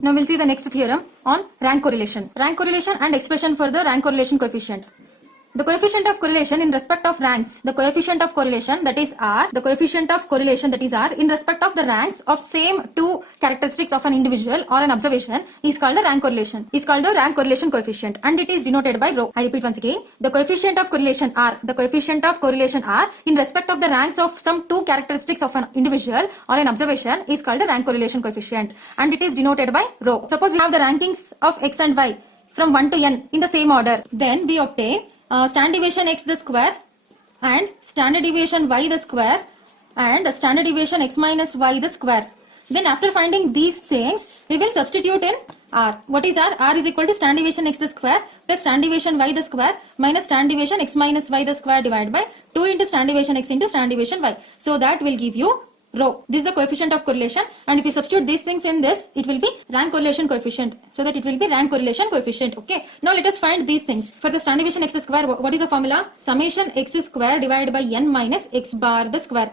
Now we'll see the next theorem on rank correlation. Rank correlation and expression for the rank correlation coefficient. The coefficient of correlation in respect of ranks, the coefficient of correlation that is R, the coefficient of correlation that is R in respect of the ranks of same two characteristics of an individual or an observation is called the rank correlation, is called the rank correlation coefficient, and it is denoted by rho. I repeat once again, the coefficient of correlation R, the coefficient of correlation R in respect of the ranks of some two characteristics of an individual or an observation is called the rank correlation coefficient, and it is denoted by rho. Suppose we have the rankings of x and y from 1 to n in the same order, then we obtain standard deviation x the square and standard deviation y the square and standard deviation x minus y the square. Then after finding these things, we will substitute in R. What is R? R is equal to standard deviation x the square plus standard deviation y the square minus standard deviation x minus y the square divided by 2 into standard deviation x into standard deviation y. So that will give you rho. This is the coefficient of correlation, and if you substitute these things in this, it will be rank correlation coefficient. So that it will be rank correlation coefficient. Okay. Now let us find these things. For the standard deviation x square, what is the formula? Summation x square divided by n minus x bar the square.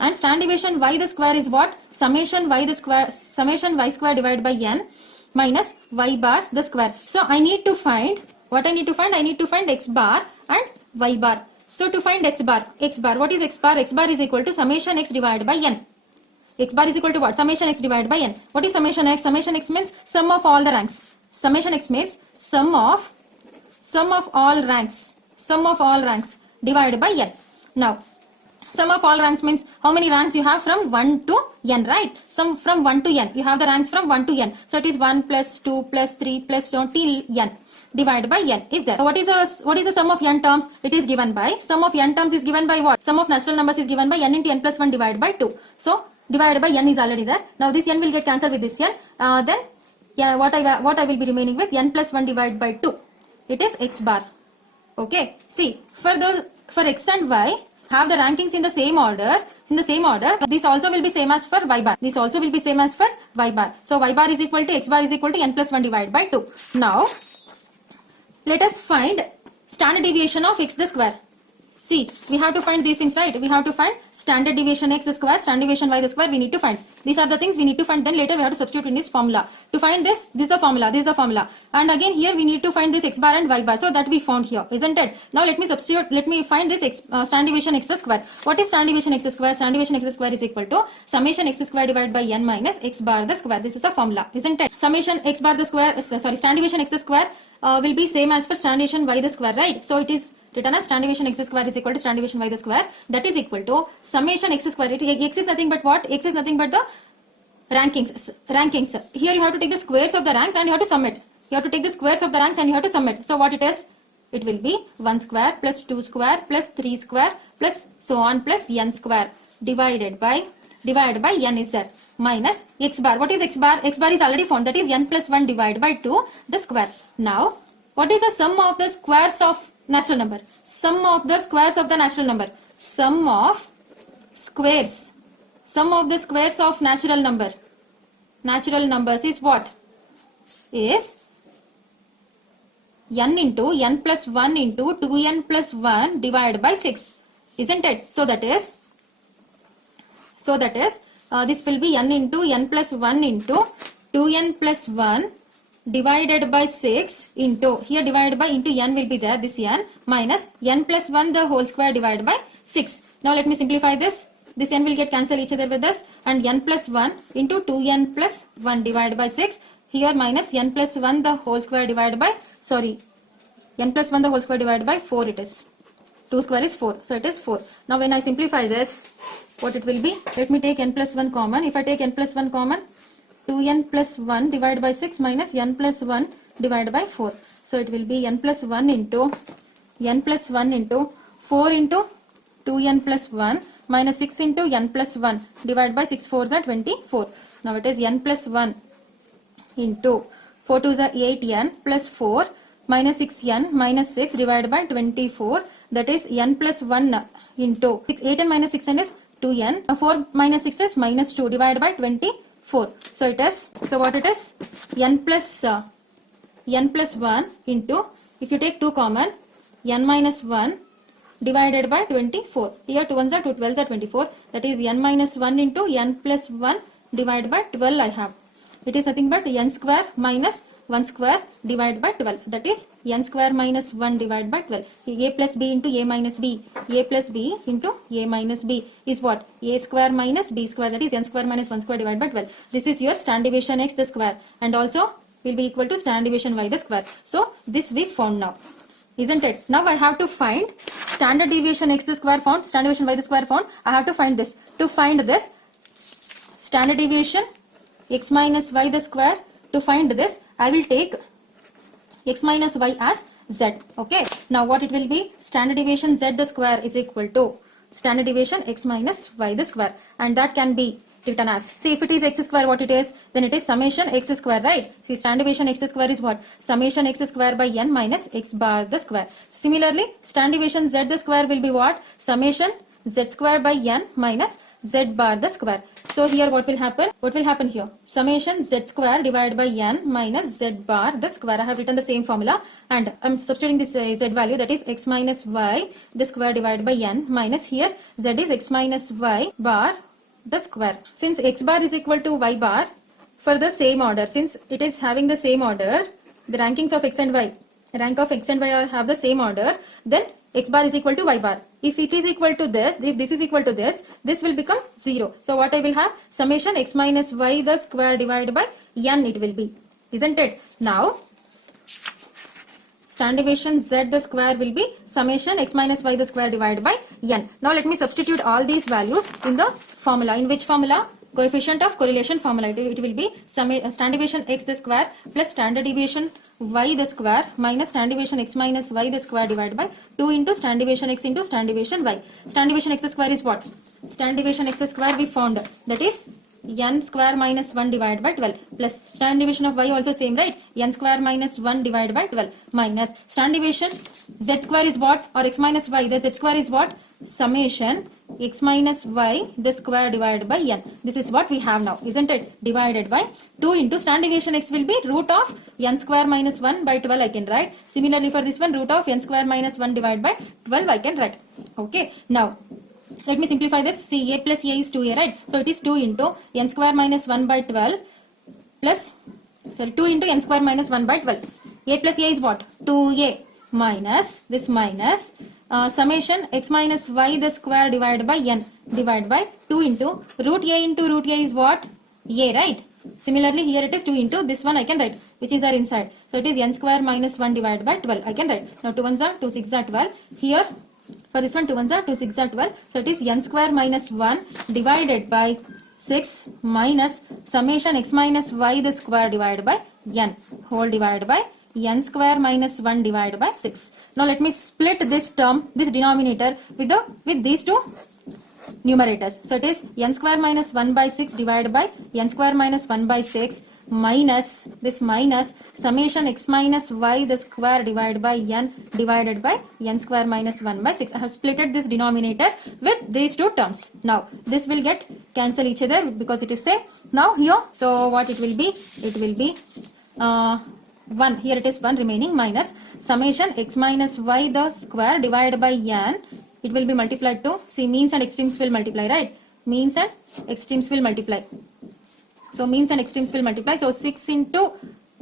And standard deviation y the square is what? Summation y square divided by n minus y bar the square. So I need to find what I need to find. I need to find x bar and y bar. So to find x bar, what is x bar? X bar is equal to summation x divided by n. X bar is equal to what? Summation x divided by n. What is summation x? Summation x means sum of all the ranks. Summation x means sum of all ranks divided by n. Now, sum of all ranks means how many ranks you have from 1 to n, right? Sum from 1 to n. You have the ranks from 1 to n. So it is 1 plus 2 plus 3 plus 4 till n. Divided by n is there. What is the sum of n terms? It is given by, sum of n terms is given by what? Sum of natural numbers is given by n into n plus 1 divided by 2. So divided by n is already there. Now this n will get cancelled with this n. Then yeah, what I will be remaining with n plus 1 divided by 2. It is x bar. Okay. See, for x and y have the rankings in the same order. This also will be same as for y bar. This also will be same as for y bar. So y bar is equal to x bar is equal to n plus 1 divided by 2. Now let us find standard deviation of x the square. See, we have to find these things, right? We have to find standard deviation x the square, standard deviation y the square. We need to find. These are the things we need to find. Then later we have to substitute in this formula. To find this is the formula. This is the formula. And again here we need to find this x bar and y bar. So that we found here, isn't it? Now let me substitute. Let me find this standard deviation x the square. What is standard deviation x the square? Standard deviation x the square is equal to summation x square divided by n minus x bar the square. This is the formula, isn't it? Summation x bar the square. Standard deviation x the square will be same as for standard deviation y the square, right? So it is written as standard deviation x the square is equal to standard deviation y the square. That is equal to summation x square. X is nothing but what? X is nothing but the rankings. Here you have to take the squares of the ranks and you have to sum it. You have to take the squares of the ranks and you have to sum it. So what it is? It will be 1 square plus 2 square plus 3 square plus so on plus n square divided by n is there minus x bar. What is x bar? X bar is already found. That is n plus 1 divided by 2 the square. Now what is the sum of the squares of natural number? Sum of the squares of the natural number. Sum of the squares of natural number. Natural numbers is what? Is n into n plus 1 into 2n plus 1 divided by 6. Isn't it? So that is this will be n into n plus 1 into 2n plus 1 divided by 6 into, here divided by into n will be there, this n minus n plus 1 the whole square divided by 6. Now let me simplify this. This n will get cancelled each other with this, and n plus 1 into 2n plus 1 divided by 6. Here minus n plus 1 the whole square divided by, n plus 1 the whole square divided by 4 it is. 2 square is 4. So it is 4. Now when I simplify this, what it will be? Let me take n plus 1 common. If I take n plus 1 common, 2n plus 1 divided by 6 minus n plus 1 divided by 4. So it will be n plus 1 into 4 into 2n plus 1 minus 6 into n plus 1 divided by 6 4s are 24. Now it is n plus 1 into 4 2s are 8n plus 4 minus 6n minus 6 divided by 24. That is n plus 1 into 8n minus 6n is 2n. 4 minus 6 is minus 2 divided by 24. So it is, so what it is? n plus 1 into, if you take 2 common, n minus 1 divided by 24. Here 2 ones are 2 12s are 24. That is n minus 1 into n plus 1 divided by 12 I have. It is nothing but n square minus 1 square divided by 12. That is n square minus 1 divided by 12. A plus b into a minus b. A plus b into a minus b is what? A square minus b square. That is n square minus 1 square divided by 12. This is your standard deviation x the square, and also will be equal to standard deviation y the square. So this we found now. Isn't it? Now I have to find standard deviation x the square found, standard deviation y the square found. I have to find this. To find this standard deviation x minus y the square, to find this I will take x minus y as z. Okay. Now what it will be? Standard deviation z the square is equal to standard deviation x minus y the square, and that can be written as, see, if it is x square, what it is, then it is summation x square, right? See, standard deviation x square is what? Summation x square by n minus x bar the square. Similarly, standard deviation z the square will be what? Summation z square by n minus z bar the square. So here what will happen? What will happen here? Summation z square divided by n minus z bar the square. I have written the same formula, and I am substituting this z value, that is x minus y the square divided by n minus, here z is x minus y bar the square. Since x bar is equal to y bar, for the same order, since it is having the same order, the rankings of x and y, rank of x and y have the same order, then x bar is equal to y bar. If it is equal to this, if this is equal to this will become 0. So what I will have? Summation x minus y the square divided by n it will be. Isn't it? Now standard deviation z the square will be summation x minus y the square divided by n. Now let me substitute all these values in the formula. In which formula? Coefficient of correlation formula. It will be standard deviation x the square plus standard deviation y the square minus standard deviation x minus y the square divided by 2 into standard deviation x into standard deviation y. Standard deviation x the square is what? Standard deviation x the square we found, that is n square minus 1 divided by 12 plus standard deviation of y also same, right? N square minus 1 divided by 12 minus standard deviation z square is what? Or x minus y, the z square is what? Summation x minus y the square divided by n. This is what we have now, isn't it? Divided by 2 into standard deviation x will be root of n square minus 1 by 12 I can write. Similarly for this one, root of n square minus 1 divided by 12 I can write. Okay. Now let me simplify this. See, a plus a is 2a, right? So it is 2 into n square minus 1 by 12 plus, sorry, 2 into n square minus 1 by 12. A plus a is what? 2a minus, this minus summation x minus y the square divided by n divided by 2 into root a is what? A, right? Similarly here it is 2 into this one I can write, which is there inside. So it is n square minus 1 divided by 12 I can write. Now 2 1s are 2 6 are 12. Here for this one 2 1s are 2 6 are 12. So it is n square minus 1 divided by 6 minus summation x minus y the square divided by n whole divided by n square minus 1 divided by 6. Now let me split this term, this denominator with these two numerators. So it is n square minus 1 by 6 divided by n square minus 1 by 6 minus this minus summation x minus y the square divided by n divided by n square minus 1 by 6. I have splitted this denominator with these two terms. Now this will get cancel each other because it is same. Now here, so what it will be? It will be 1. Here it is 1 remaining minus summation x minus y the square divided by n. It will be multiplied to, see, means and extremes will multiply, right? Means and extremes will multiply. So means and extremes will multiply. So 6 into,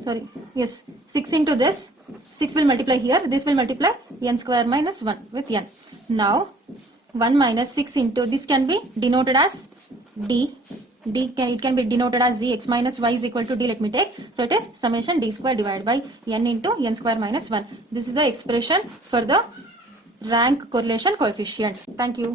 sorry, yes, 6 into this, 6 will multiply here. This will multiply n square minus 1 with n. Now 1 minus 6 into, this can be denoted as d. It can be denoted as z. X minus y is equal to d. Let me take. So it is summation d square divided by n into n square minus 1. This is the expression for the rank correlation coefficient. Thank you.